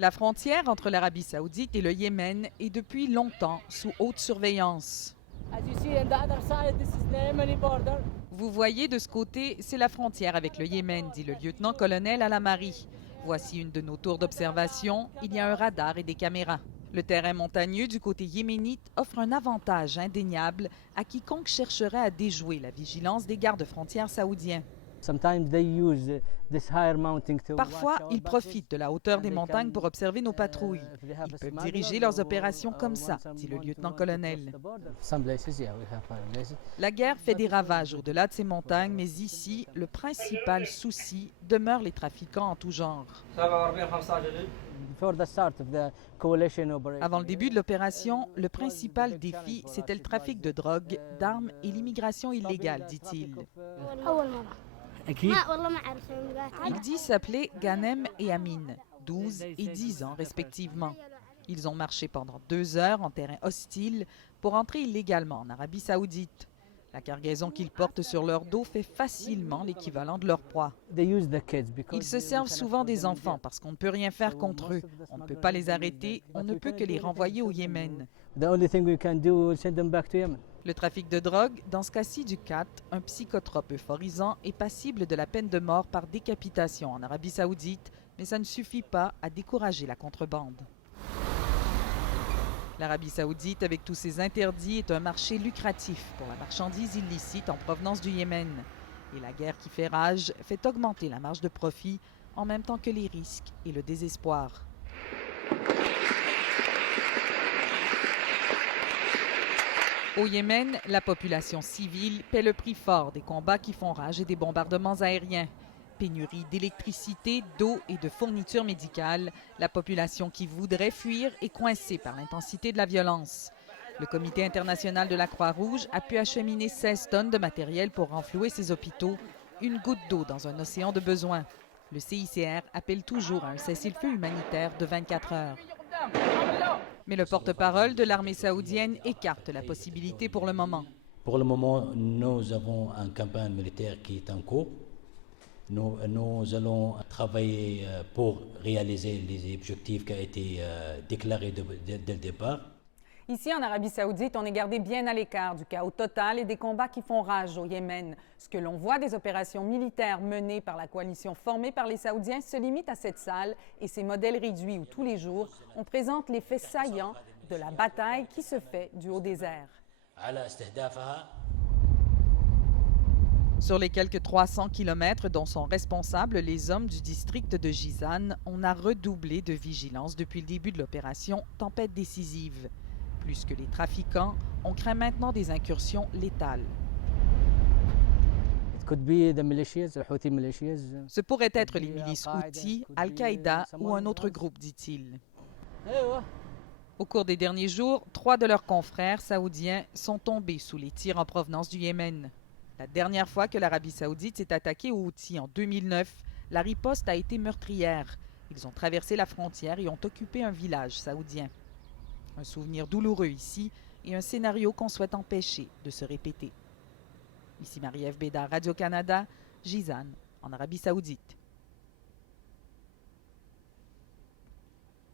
La frontière entre l'Arabie saoudite et le Yémen est depuis longtemps sous haute surveillance. Vous voyez de ce côté, c'est la frontière avec le Yémen, dit le lieutenant-colonel Alamari. Voici une de nos tours d'observation. Il y a un radar et des caméras. Le terrain montagneux du côté yéménite offre un avantage indéniable à quiconque chercherait à déjouer la vigilance des gardes-frontières saoudiens. Parfois, ils profitent de la hauteur des montagnes pour observer nos patrouilles. Ils peuvent diriger leurs opérations comme ça, dit le lieutenant-colonel. La guerre fait des ravages au-delà de ces montagnes, mais ici, le principal souci demeure les trafiquants en tout genre. Avant le début de l'opération, le principal défi, c'était le trafic de drogue, d'armes et l'immigration illégale, dit-il. Il dit s'appeler Ghanem et Amin, 12 et 10 ans respectivement. Ils ont marché pendant 2 heures en terrain hostile pour entrer illégalement en Arabie saoudite. La cargaison qu'ils portent sur leur dos fait facilement l'équivalent de leur poids. Ils se servent souvent des enfants parce qu'on ne peut rien faire contre eux. On ne peut pas les arrêter, on ne peut que les renvoyer au Yémen. Le trafic de drogue, dans ce cas-ci du khat, un psychotrope euphorisant, est passible de la peine de mort par décapitation en Arabie saoudite, mais ça ne suffit pas à décourager la contrebande. L'Arabie saoudite, avec tous ses interdits, est un marché lucratif pour la marchandise illicite en provenance du Yémen. Et la guerre qui fait rage fait augmenter la marge de profit en même temps que les risques et le désespoir. Au Yémen, la population civile paie le prix fort des combats qui font rage et des bombardements aériens. Pénurie d'électricité, d'eau et de fournitures médicales, la population qui voudrait fuir est coincée par l'intensité de la violence. Le Comité international de la Croix-Rouge a pu acheminer 16 tonnes de matériel pour renflouer ses hôpitaux, une goutte d'eau dans un océan de besoins. Le CICR appelle toujours à un cessez-le-feu humanitaire de 24 heures. Mais le porte-parole de l'armée saoudienne écarte la possibilité pour le moment. Pour le moment, nous avons une campagne militaire qui est en cours. Nous allons travailler pour réaliser les objectifs qui ont été déclarés dès le départ. Ici, en Arabie saoudite, on est gardé bien à l'écart du chaos total et des combats qui font rage au Yémen. Ce que l'on voit des opérations militaires menées par la coalition formée par les Saoudiens se limite à cette salle et ces modèles réduits où tous les jours, on présente les faits saillants de la bataille qui se fait du haut désert. Sur les quelques 300 kilomètres dont sont responsables les hommes du district de Jizan, on a redoublé de vigilance depuis le début de l'opération Tempête décisive. Plus que les trafiquants, on craint maintenant des incursions létales. Ce pourrait être les milices Houthis, Al-Qaïda ou un autre groupe, dit-il. Au cours des derniers jours, 3 de leurs confrères saoudiens sont tombés sous les tirs en provenance du Yémen. La dernière fois que l'Arabie saoudite s'est attaquée aux Houthis en 2009, la riposte a été meurtrière. Ils ont traversé la frontière et ont occupé un village saoudien. Un souvenir douloureux ici et un scénario qu'on souhaite empêcher de se répéter. Ici Marie-Ève Bédard, Radio-Canada, Jizan, en Arabie saoudite.